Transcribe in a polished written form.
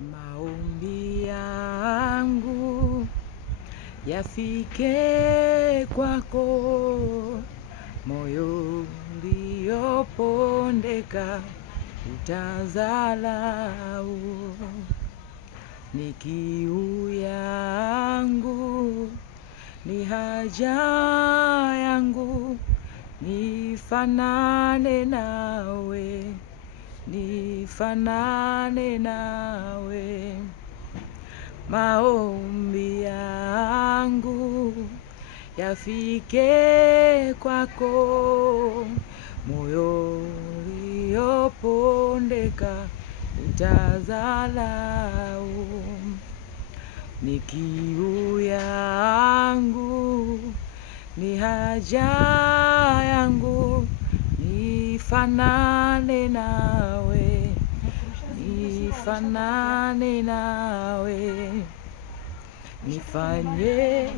Maombi yangu yafike kwako, moyo uliopondeka utadharau. Ni kiu yangu, ni haja yangu, nifanane nawe, nifanane nawe. Maombi yangu yafike kwako, moyo uliopondeka utadharau. Ni kiu yangu, ni haja yangu, nifanane nawe, nifanane nawe. Nifanye